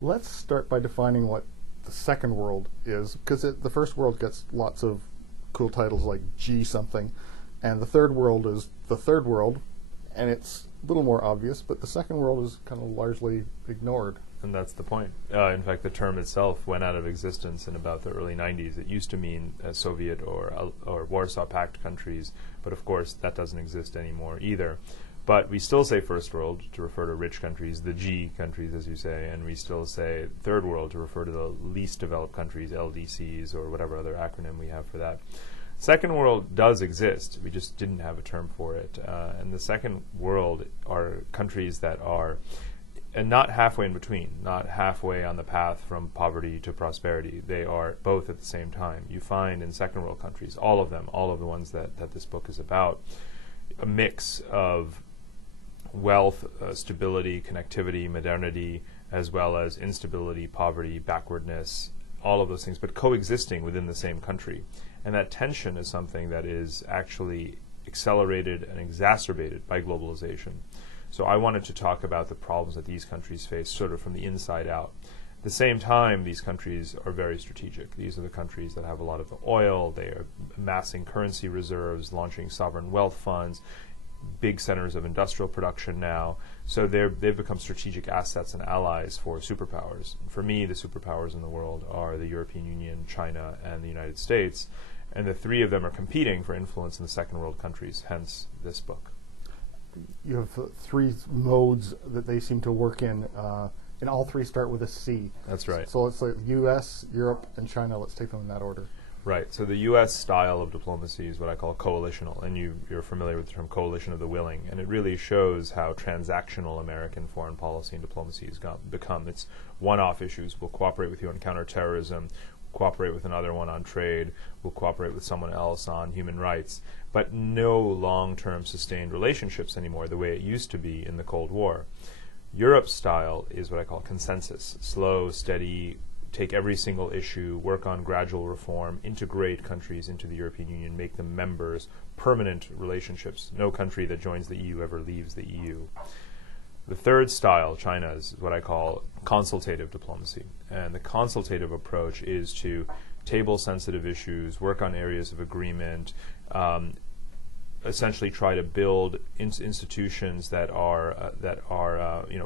Let's start by defining what the second world is, because the first world gets lots of cool titles like G something, and the third world is the third world, and it's a little more obvious, but the second world is kind of largely ignored. And that's the point. In fact, the term itself went out of existence in about the early 90s. It used to mean Soviet or Warsaw Pact countries, but of course that doesn't exist anymore either. But we still say first world to refer to rich countries, the G countries, as you say, and we still say third world to refer to the least developed countries, LDCs, or whatever other acronym we have for that. Second world does exist. We just didn't have a term for it. And the second world are countries that are not halfway in between, not halfway on the path from poverty to prosperity. They are both at the same time. You find in second world countries, all of them, all of the ones that this book is about, a mix of wealth, stability, connectivity, modernity, as well as instability, poverty, backwardness, all of those things, but coexisting within the same country. And that tension is something that is actually accelerated and exacerbated by globalization. So I wanted to talk about the problems that these countries face sort of from the inside out. At the same time, these countries are very strategic. These are the countries that have a lot of the oil. They are amassing currency reserves, launching sovereign wealth funds, big centers of industrial production now. So they've become strategic assets and allies for superpowers. For me, the superpowers in the world are the European Union, China, and the United States. And the three of them are competing for influence in the second world countries, hence this book. You have three modes that they seem to work in, and all three start with a C. That's right. So it's like U.S., Europe, and China. Let's take them in that order. Right. So the U.S. style of diplomacy is what I call coalitional, and you're familiar with the term coalition of the willing, and it really shows how transactional American foreign policy and diplomacy has become. It's one-off issues. We'll cooperate with you on counterterrorism, cooperate with another one on trade, we'll cooperate with someone else on human rights, but no long-term sustained relationships anymore the way it used to be in the Cold War. Europe's style is what I call consensus, slow, steady, take every single issue, work on gradual reform, integrate countries into the European Union, make them members, permanent relationships. No country that joins the EU ever leaves the EU. The third style, China's, is what I call consultative diplomacy. And the consultative approach is to table sensitive issues, work on areas of agreement, essentially try to build institutions that are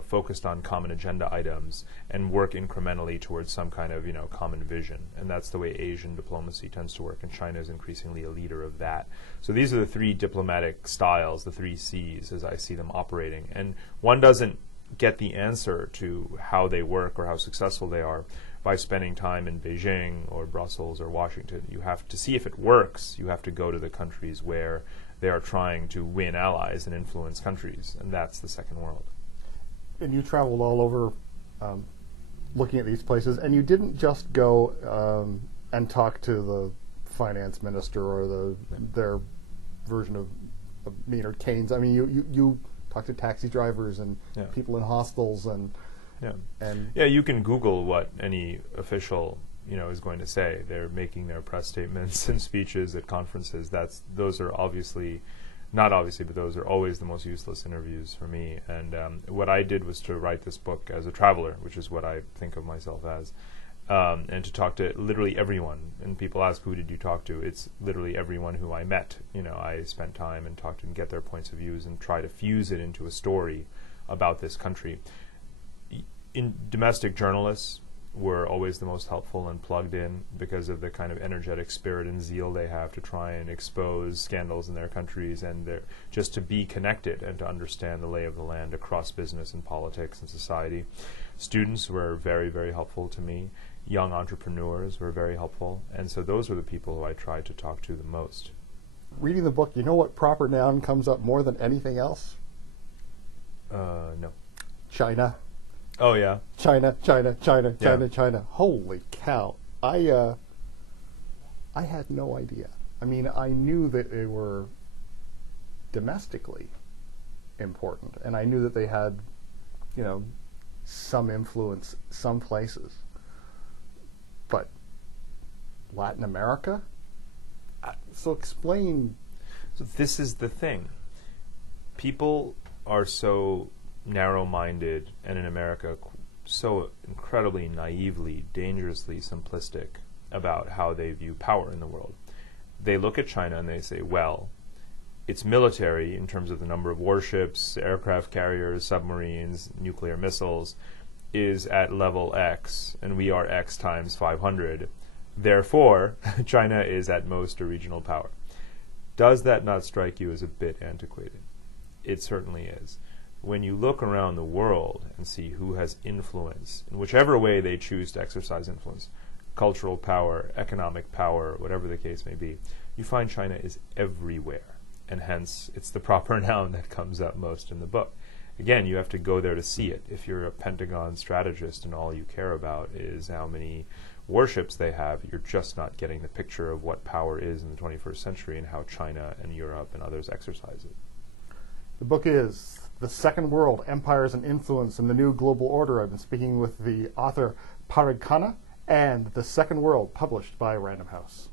focused on common agenda items and work incrementally towards some kind of common vision. And that's the way Asian diplomacy tends to work, and China is increasingly a leader of that. So these are the three diplomatic styles, the three C's as I see them operating. And one doesn't get the answer to how they work or how successful they are by spending time in Beijing or Brussels or Washington. You have to see if it works. You have to go to the countries where they are trying to win allies and influence countries, and that's the second world. And you traveled all over looking at these places, and you didn't just go and talk to the finance minister or their version of Maynard Keynes. I mean, you talked to taxi drivers and people in hostels and you can Google what any official is going to say. They're making their press statements and speeches at conferences. Those are not obviously, but those are always the most useless interviews for me. And what I did was to write this book as a traveler, which is what I think of myself as, and to talk to literally everyone. And people ask, who did you talk to? It's literally everyone who I met. I spent time and talked and get their points of views and try to fuse it into a story about this country. Domestic journalists were always the most helpful and plugged in because of the kind of energetic spirit and zeal they have to try and expose scandals in their countries, and just to be connected and to understand the lay of the land across business and politics and society. Students were very, very helpful to me. Young entrepreneurs were very helpful, and so those were the people who I tried to talk to the most. Reading the book, you know what proper noun comes up more than anything else? No. China. Oh, yeah. China. Holy cow. I had no idea. I mean, I knew that they were domestically important, and I knew that they had, some influence some places. But Latin America? So explain. So this is the thing. People are so narrow-minded, and in America so incredibly naively, dangerously simplistic about how they view power in the world. They look at China and they say, well, its military, in terms of the number of warships, aircraft carriers, submarines, nuclear missiles, is at level X, and we are X times 500. Therefore, China is at most a regional power. Does that not strike you as a bit antiquated? It certainly is. When you look around the world and see who has influence, in whichever way they choose to exercise influence, cultural power, economic power, whatever the case may be, you find China is everywhere. And hence, it's the proper noun that comes up most in the book. Again, you have to go there to see it. If you're a Pentagon strategist and all you care about is how many warships they have, you're just not getting the picture of what power is in the 21st century and how China and Europe and others exercise it. The book is The Second World, Empires and Influence in the New Global Order. I've been speaking with the author Parag Khanna, and The Second World, published by Random House.